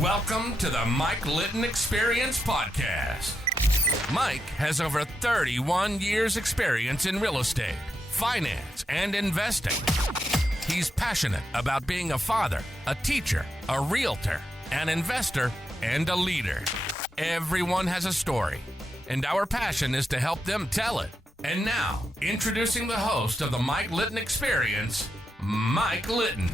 Welcome to the Mike Litton Experience Podcast. Mike has over 31 years experience in real estate, finance, and investing. He's passionate about being a father, a teacher, a realtor, an investor, and a leader. Everyone has a story, and our passion is to help them tell it. And now, introducing the host of the Mike Litton Experience, Mike Litton.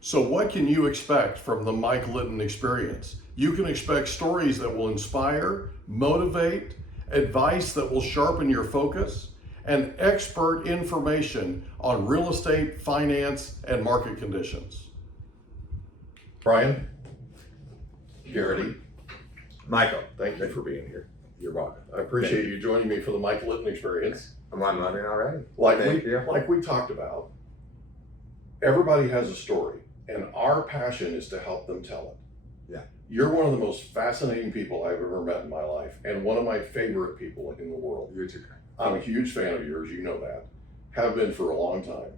So what can you expect from the Mike Litton Experience? You can expect stories that will inspire, motivate, advice that will sharpen your focus, and expert information on real estate, finance, and market conditions. Bryan, Garrity, Michael, thank you for being here. you're welcome. I appreciate you joining me for the Mike Litton Experience. I'm loving already. Like we talked about, everybody has a story, and our passion is to help them tell it. Yeah. You're one of the most fascinating people I've ever met in my life, and one of my favorite people in the world. You too. I'm a huge fan of yours, you know that. Have been for a long time.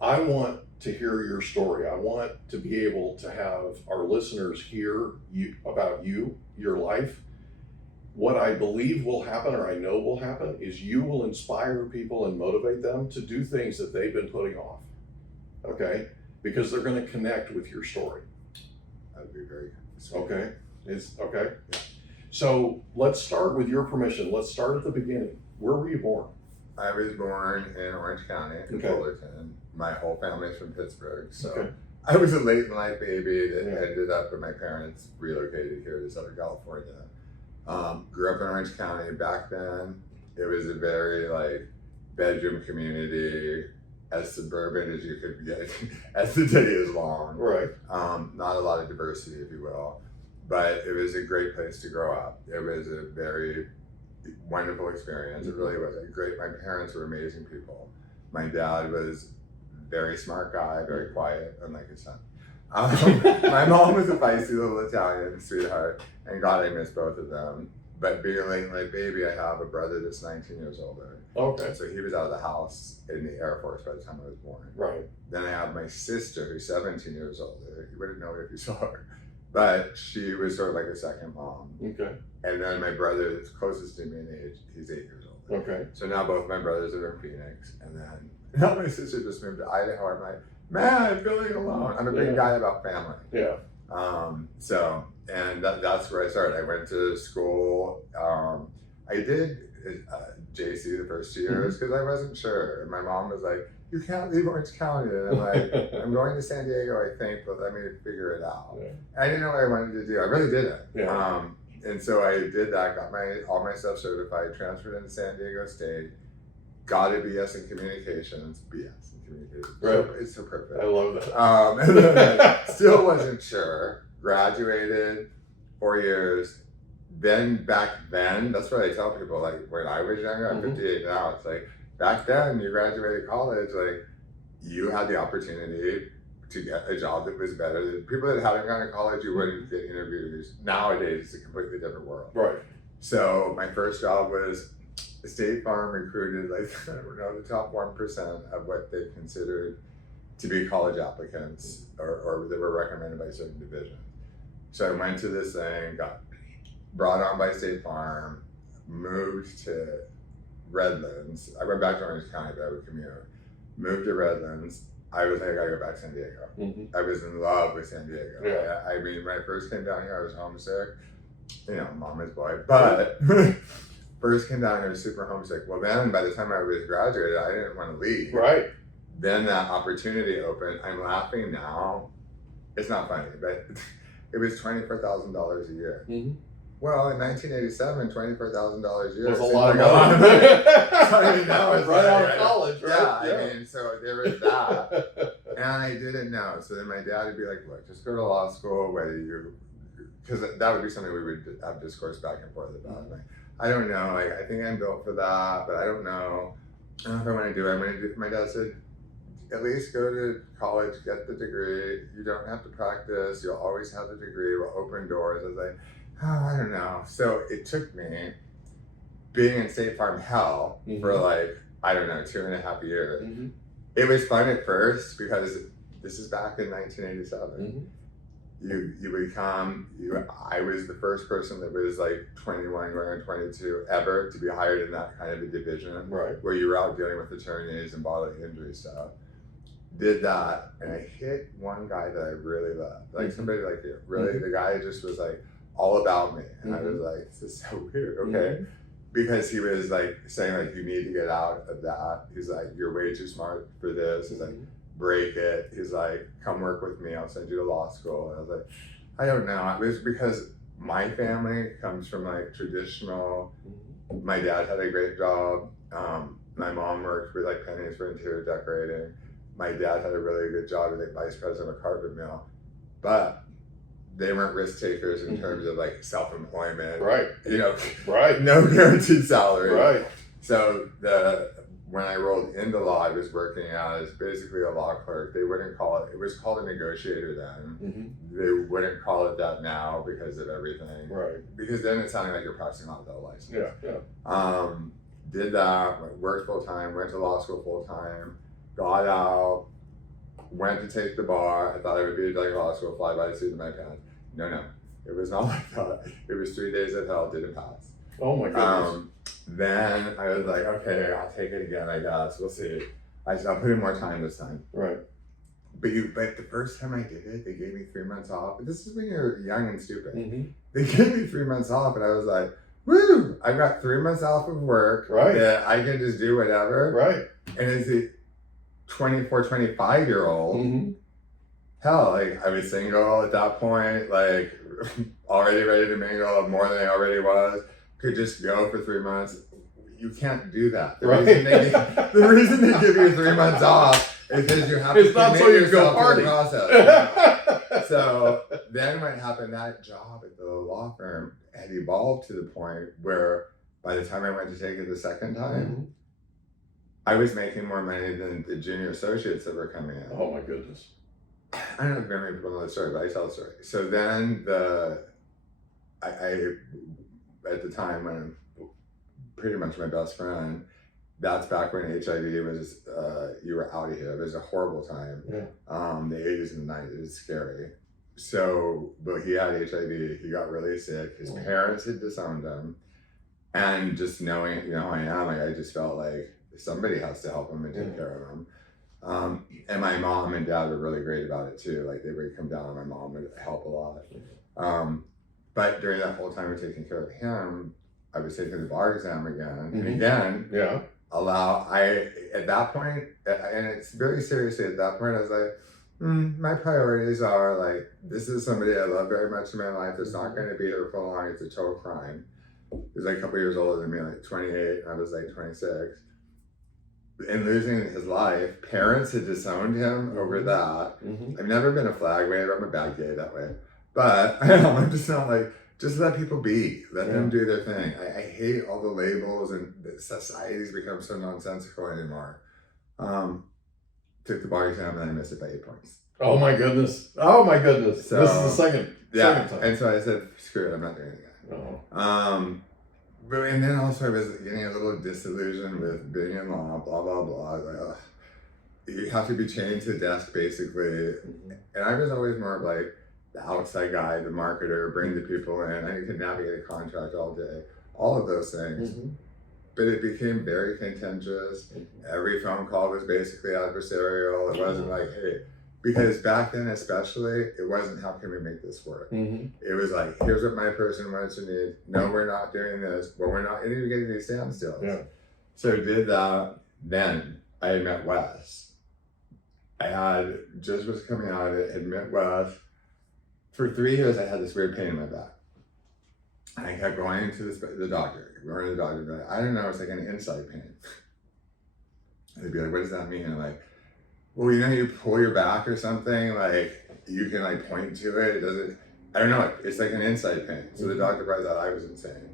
I want to hear your story. I want to be able to have our listeners hear about you, your life. What I believe will happen, or I know will happen, is you will inspire people and motivate them to do things that they've been putting off. Okay? Because they're going to connect with your story. That'd be very good. Okay? It's okay? Yeah. So let's start with your permission. Let's start at the beginning. Where were you born? I was born in Orange County, in Fullerton. My whole family's from Pittsburgh, so I was a late in life baby that ended up when my parents relocated here to Southern California. Grew up in Orange County. Back then, it was a very bedroom community, as suburban as you could get as the day is long. Right. Not a lot of diversity, if you will, but it was a great place to grow up. It was a very wonderful experience. It really was great. My parents were amazing people. My dad was a very smart guy, very quiet, unlike his son. My mom was a feisty little Italian sweetheart, and God, I miss both of them. But being a late life baby, I have a brother that's 19 years older. Okay. So he was out of the house in the Air Force by the time I was born. Right. Then I have my sister who's 17 years older. You wouldn't know it if you saw her. But she was sort of like a second mom. Okay. And then my brother that's closest to me in age, he's 8 years older. Okay. So now both my brothers are in Phoenix. And then now my sister just moved to Idaho. I'm like, man, I'm feeling alone. I'm a big guy about family. Yeah. And that's where I started. I went to school. I did JC the first 2 years because I wasn't sure. And my mom was like, you can't leave Orange County. And I'm like, I'm going to San Diego, I think, but let me figure it out. Yeah. I didn't know what I wanted to do. I really didn't. Yeah. And so I did that, got all my stuff certified, transferred into San Diego State, got a BS in communications, BS in communications. Right. So, it's so perfect. I love that. And then I still wasn't sure. Graduated 4 years. Then back then, that's what I tell people, like when I was younger, I'm 58 now, it's like, back then you graduated college, like you had the opportunity to get a job that was better. The people that hadn't gone to college, you wouldn't get interviews. Nowadays, it's a completely different world. Right. So my first job was State Farm recruited, I don't know, the top 1% of what they considered to be college applicants or that were recommended by certain divisions. So I went to this thing, got brought on by State Farm, moved to Redlands. I went back to Orange County, but I would commute. Moved to Redlands. I was like, I gotta go back to San Diego. I was in love with San Diego. Yeah. I mean, when I first came down here, I was homesick. You know, mama's boy. But first came down here, I was super homesick. Well, then by the time I was graduated, I didn't want to leave. Right. Then that opportunity opened. I'm laughing now. It's not funny, but it was $24,000 a year. Well, in 1987, $24,000 a year was a lot of money. I mean, that was right out of college, right? Yeah, I mean, so there was that. And I didn't know. So then my dad would be like, look, just go to law school, whether you, because that would be something we would have discourse back and forth about. Like, I don't know, like, I think I'm built for that, but I don't know. I don't know if I want to do it. I'm going to do. My dad said, at least go to college, get the degree. You don't have to practice. You'll always have the degree. We'll open doors. I was like, oh, I don't know. So it took me being in State Farm hell for 2.5 years. It was fun at first because this is back in 1987. Mm-hmm. I was the first person that was like 21 going on 22 ever to be hired in that kind of a division, Right. where you were out dealing with attorneys and bodily injury stuff. Did that, and I hit one guy that I really loved, like somebody like you. Really, the guy just was like all about me, and I was like, this is so weird, okay? Because he was like saying like, you need to get out of that. He's like, you're way too smart for this. He's like, break it. He's like, come work with me. I'll send you to law school. And I was like, I don't know. It was because my family comes from like traditional. My dad had a great job. My mom worked with like pennies for interior decorating. My dad had a really good job as like vice president of a carpet mill, but they weren't risk takers in terms of like self-employment. Right. You know, Right. no guaranteed salary. Right. So when I rolled into law, I was working as basically a law clerk. They wouldn't call it was called a negotiator then. They wouldn't call it that now because of everything. Right. Because then it sounded like you're practicing law without a license. Yeah. Did that, worked full time, went to law school full time, got out, went to take the bar. I thought I would be like law school, fly by the seat of my pants. No. It was not like that. It was 3 days of hell, didn't pass. Oh my goodness. Then I was like, okay, I'll take it again, I guess. We'll see. I'll put in more time this time. Right. But the first time I did it, they gave me 3 months off. This is when you're young and stupid. They gave me 3 months off, and I was like, woo! I got 3 months off of work. Right. That I can just do whatever. Right. And as a 24, 25-year-old, hell, like I was single at that point, like already ready to mingle more than I already was. Could just go for 3 months. You can't do that. The reason they give you 3 months off is because you have to not commit so you yourself go to the party. process. So then what happened, that job at the law firm had evolved to the point where by the time I went to take it the second time, I was making more money than the junior associates that were coming in. Oh my goodness. I don't know if very many people know the story, but I tell the story. So then I at the time when pretty much my best friend, that's back when HIV was, you were out of here. It was a horrible time. Yeah. The 80s and the 90s, it was scary. So, but he had HIV, he got really sick. His parents had disowned him. And just knowing, you know, who I am, like, I just felt like somebody has to help him and take care of him. And my mom and dad were really great about it too. Like they would come down and my mom would help a lot. But during that whole time of taking care of him, I was taking the bar exam again. And again, at that point, and it's very seriously at that point, I was like, my priorities are like, this is somebody I love very much in my life. It's not going to be here for long. It's a total crime. He was like a couple years older than me, like 28, and I was like 26. And losing his life, parents had disowned him over that. I've never been a flag waver. I'm a bad gay that way. But I'm just not like, just let people be. Let them do their thing. I hate all the labels and the society's become so nonsensical anymore. Took the bar exam and I missed it by 8 points. Oh my goodness. Oh my goodness. So, this is the second time. And so I said, screw it, I'm not doing it again. And then also I was getting a little disillusioned with being in law, blah, blah, blah. I was like, ugh. You have to be chained to the desk, basically. And I was always more of like the outside guy, the marketer, bring the people in. I could navigate a contract all day, all of those things. But it became very contentious. Every phone call was basically adversarial. It wasn't like, hey, because back then especially, it wasn't how can we make this work? It was like, here's what my person wants to need. No, we're not doing this. Well, we're not even getting these standstills. So did that. Then I had met Wes. I had just was coming out of it, had met Wes. For 3 years, I had this weird pain in my back. And I kept going to the doctor. Going to the doctor. I don't know, it's like an inside pain. And they'd be like, what does that mean? And I'm like, well, you know, you pull your back or something, like you can like point to it. It doesn't, I don't know, it's like an inside pain. So the doctor probably thought I was insane.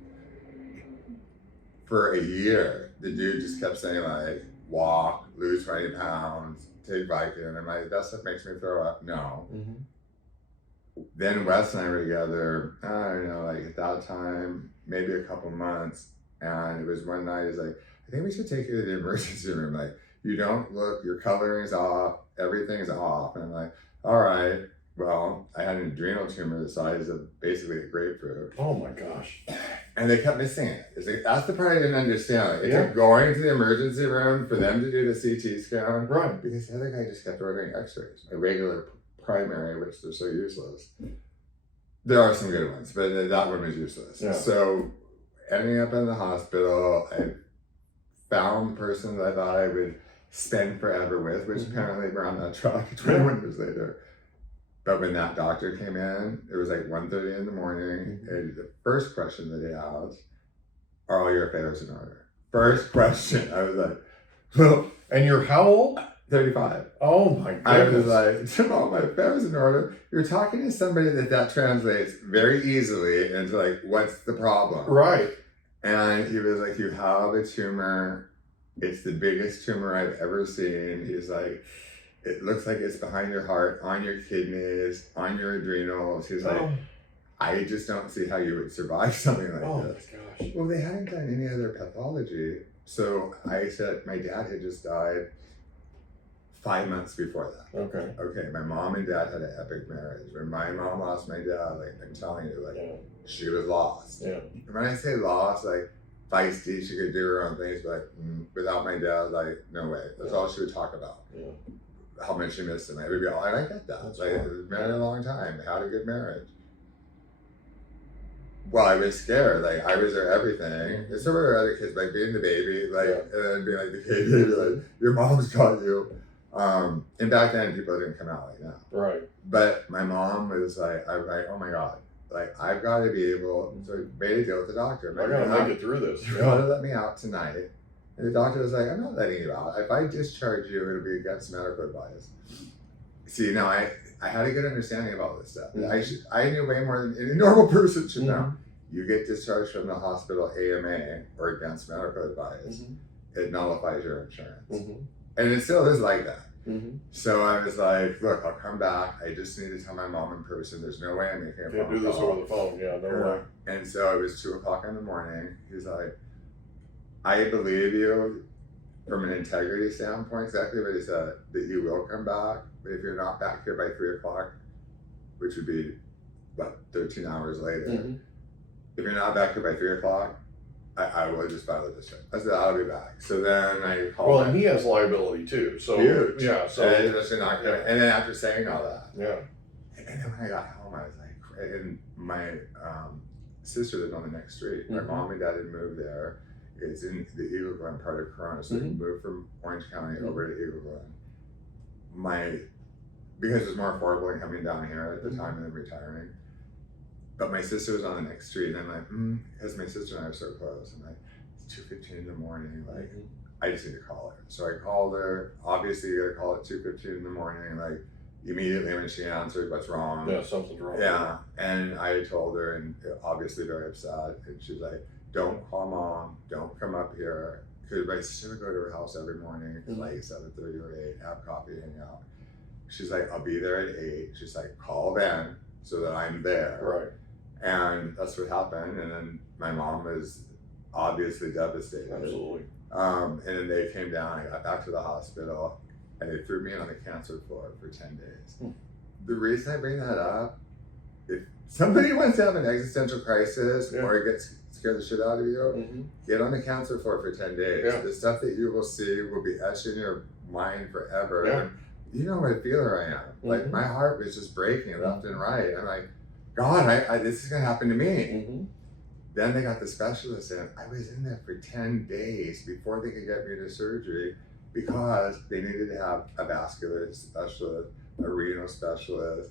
For a year, the dude just kept saying like, walk, lose 20 pounds, take Vicodin. And I'm like, that stuff makes me throw up. No. Then Wes and I were together, I don't know, like at that time, maybe a couple months. And it was one night, he's like, I think we should take you to the emergency room. Like, You don't look, your coloring's off, everything's off. And I'm like, all right, well, I had an adrenal tumor the size of basically a grapefruit. Oh my gosh. And they kept missing it. It's like, that's the part I didn't understand. Like, it Yeah. took going to the emergency room for them to do the CT scan. Right. Because the other guy just kept ordering x-rays. A regular primary, which they're so useless. There are some good ones, but that one was useless. Yeah. So ending up in the hospital, I found the person that I thought I would spend forever with, which apparently we're on that track 21 years later. But when that doctor came in, it was like 1:30 in the morning, and the first question that he asked, are all your affairs in order? First question. I was like, well, And you're how old? 35. Oh my goodness. I was like, all my affairs in order. You're talking to somebody that translates very easily into like, what's the problem? Right. And he was like, you have a tumor. It's the biggest tumor I've ever seen. He's like, it looks like it's behind your heart, on your kidneys, on your adrenals. He's like, I just don't see how you would survive something like this. Oh my gosh. Well, they hadn't done any other pathology. So I said, my dad had just died 5 months before that. Okay. Okay, my mom and dad had an epic marriage. When my mom lost my dad, like I'm telling you, like she was lost. Yeah. And when I say lost, like feisty, she could do her own things, but without my dad, like no way. That's all she would talk about. Yeah. How much she missed him. I would be all, and I get that. That's like right. it was married a long time, had a good marriage. Well, I was scared. Like I was their everything. And so were other kids, like being the baby, like and then being like the baby, like your mom's got you. And back then people didn't come out like that. Right. But my mom was like, I was like, oh my God, like I've got to be able. So I made a deal with the doctor. I gotta make it through this. You gotta let me out tonight. And the doctor was like, I'm not letting you out. If I discharge you, it'll be against medical advice. See, now I had a good understanding of all this stuff. I knew way more than any normal person should know. You get discharged from the hospital AMA or against medical advice, it nullifies your insurance. And it still is like that. So I was like, look, I'll come back. I just need to tell my mom in person. There's no way I'm making a phone Can't do this call. over the phone. Yeah, no way. And so it was 2:00 in the morning. He's like, I believe you from an integrity standpoint, exactly what he said, that you will come back. But if you're not back here by 3:00, which would be, what, 13 hours later, if you're not back here by 3:00, I will just file a discharge. I said, I'll be back. So then I called Well, and he has liability too. So huge. yeah. So And it's just not good. And then after saying all that, yeah. and then when I got home, I was like, and my sister lived on the next street. My mom and dad had moved there. It's in the Eagle Glen part of Corona, so they moved from Orange County over to Eagle Glen. Because it was more affordable than coming down here at the time and then retiring. But my sister was on the next street, and I'm like, because my sister and I are so close. I'm like, it's 2:15 in the morning. Like, I just need to call her. So I called her. Obviously, you gotta call at 2:15 in the morning. Like, immediately when she answered, what's wrong? Yeah, something's wrong. Yeah, and I told her, and obviously very upset. And she's like, don't call mom. Don't come up here. Because my sister would go to her house every morning, like 7:30 or 8, have coffee, hang out. She's like, I'll be there at 8. She's like, call then so that I'm there. Right. And that's what happened. And then my mom was obviously devastated. Absolutely. And then they came down. I got back to the hospital, and they threw me on the cancer floor for 10 days. The reason I bring that up, if somebody wants to have an existential crisis or gets scared the shit out of you, get on the cancer floor for 10 days. Yeah. The stuff that you will see will be etched in your mind forever. Yeah. And you know what a feeler I am. Like, my heart was just breaking left and right. I'm like, God, this is gonna happen to me. Then they got the specialist in. I was in there for 10 days before they could get me to surgery because they needed to have a vascular specialist, a renal specialist,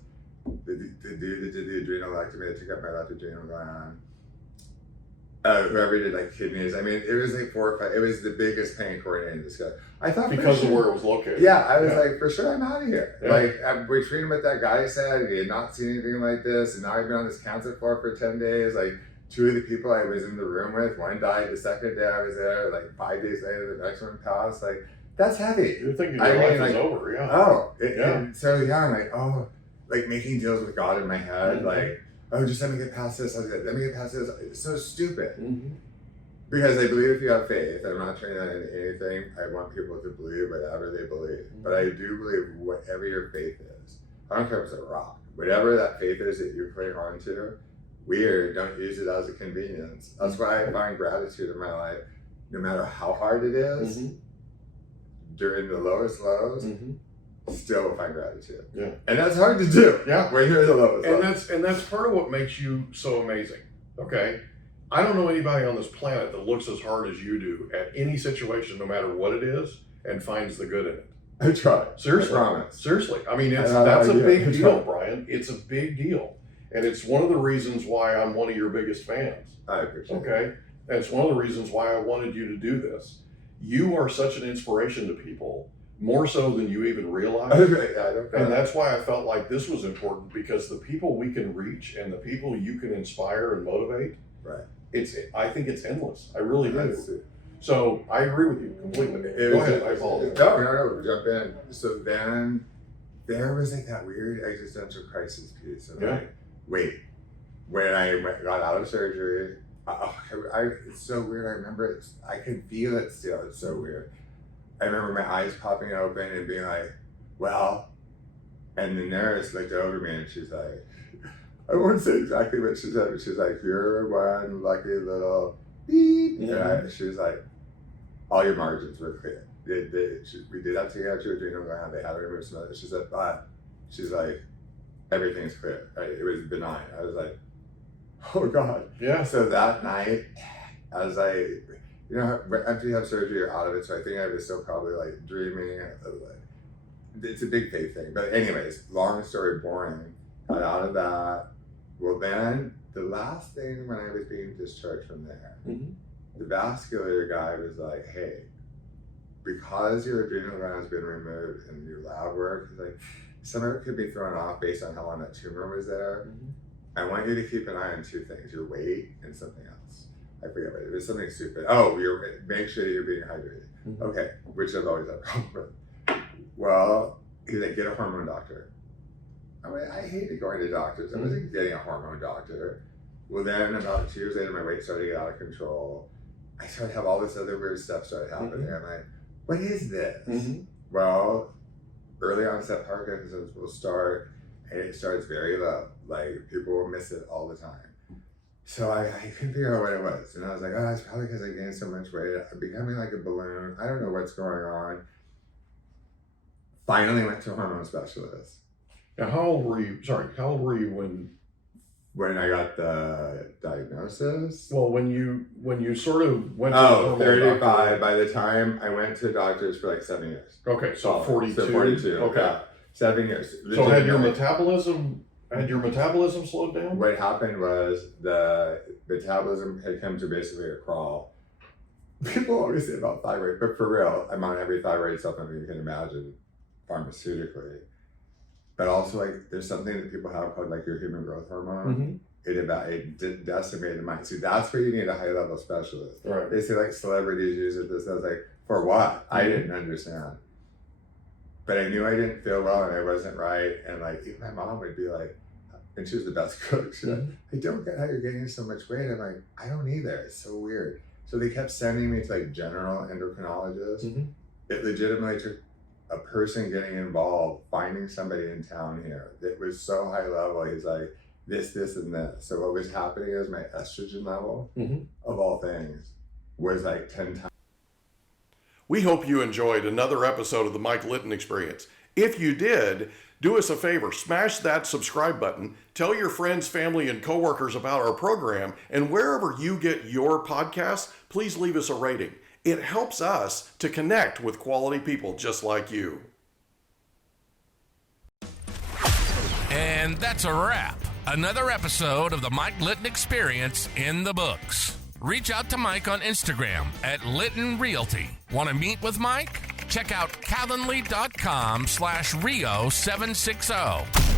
the dude that did the adrenalectomy that took out my left adrenal gland, whoever did like kidneys. I mean, it was like 4 or 5. It was the biggest pain coordinating this guy. I thought Because of where it was located. Yeah, I was like, for sure, I'm out of here. Yeah. Like, between what that guy said, he had not seen anything like this, and now I've been on this cancer floor for 10 days. Like, 2 of the people I was in the room with, one died the second day I was there. Like, 5 days later, the next one passed. Like, that's heavy. You're thinking your life is over, yeah. Oh, and so I'm like, like making deals with God in my head, like, just let me get past this. I was like, let me get past this. It's so stupid. Because I believe if you have faith, I'm not turning that into anything. I want people to believe whatever they believe. But I do believe whatever your faith is, I don't care if it's a rock, whatever that faith is that you cling on to, don't use it as a convenience. That's why I find gratitude in my life, no matter how hard it is, during the lowest lows, still will find gratitude. Yeah. And that's hard to do. Yeah. When you're the lowest lows. And that's part of what makes you so amazing. Okay. I don't know anybody on this planet that looks as hard as you do at any situation, no matter what it is, and finds the good in it. I try. Seriously. I promise. Seriously. I mean, that's a big deal, Bryan. It's a big deal. And it's one of the reasons why I'm one of your biggest fans. I appreciate it. Okay. And it's one of the reasons why I wanted you to do this. You are such an inspiration to people, more so than you even realize. And that's why I felt like this was important, because the people we can reach and the people you can inspire and motivate, right. I think it's endless. I really do. So I agree with you completely. Go ahead. I apologize. No, jump in. So then there was like that weird existential crisis piece. And like, wait, when I got out of surgery, it's so weird. I remember it. I could feel it still. It's so weird. I remember my eyes popping open and being like, well, and the nurse looked over me and she's like, I won't say exactly what she said, but she's like, you're one lucky little beep. And she was like, all your margins were clear. We did have to get your adrenal gland. They had to remove some of it. She said, but she's like, everything's clear. Right? It was benign. I was like, oh God. Yeah. So that night, as after you have surgery, you're out of it. So I think I was still probably like dreaming. It's a big faith thing. But anyways, long story boring. Got out of that. Well, then the last thing when I was being discharged from there, the vascular guy was like, hey, because your adrenal gland has been removed and your lab work, he's like, some of it could be thrown off based on how long that tumor was there. I want you to keep an eye on two things, your weight and something else. I forget what it was, something stupid. Oh, make sure you're being hydrated. Okay, which I've always had a problem with. Well, he's like, get a hormone doctor. I mean, I hated going to doctors. I wasn't getting a hormone doctor. Well, then about 2 years later, my weight started to get out of control. I started to have all this other weird stuff started happening. I'm like, what is this? Well, early onset Parkinson's will start, and it starts very low. Like, people will miss it all the time. So I couldn't figure out what it was. And I was like, oh, it's probably because I gained so much weight. I'm becoming like a balloon. I don't know what's going on. Finally went to a hormone specialist. Now, how old were you when I got the diagnosis? Well, when you sort of went to the hormone 35. doctor. By the time I went to doctors for like 7 years. Okay, so 42. So 42. Okay. Yeah, 7 years. So had your metabolism slowed down? What happened was the metabolism had come to basically a crawl. People always say about thyroid, but for real, I'm on every thyroid supplement you can imagine pharmaceutically. But also, like, there's something that people have called like your human growth hormone. It decimated mine. See, that's where you need a high level specialist. Right. They say like celebrities use it. This. I was like, for what? I didn't understand. But I knew I didn't feel well and I wasn't right. And like, even my mom would be like, and she was the best cook. She's like, I don't get how you're gaining so much weight. I'm like, I don't either. It's so weird. So they kept sending me to like general endocrinologists. It legitimately took a person getting involved, finding somebody in town here that was so high level. He's like, this, and this. So what was happening is my estrogen level, of all things, was like 10 times. We hope you enjoyed another episode of the Mike Litton Experience. If you did, do us a favor, smash that subscribe button, tell your friends, family, and coworkers about our program, and wherever you get your podcasts, please leave us a rating. It helps us to connect with quality people just like you. And that's a wrap. Another episode of the Mike Litton Experience in the books. Reach out to Mike on Instagram at Litton Realty. Want to meet with Mike? Check out Calendly.com/Rio760.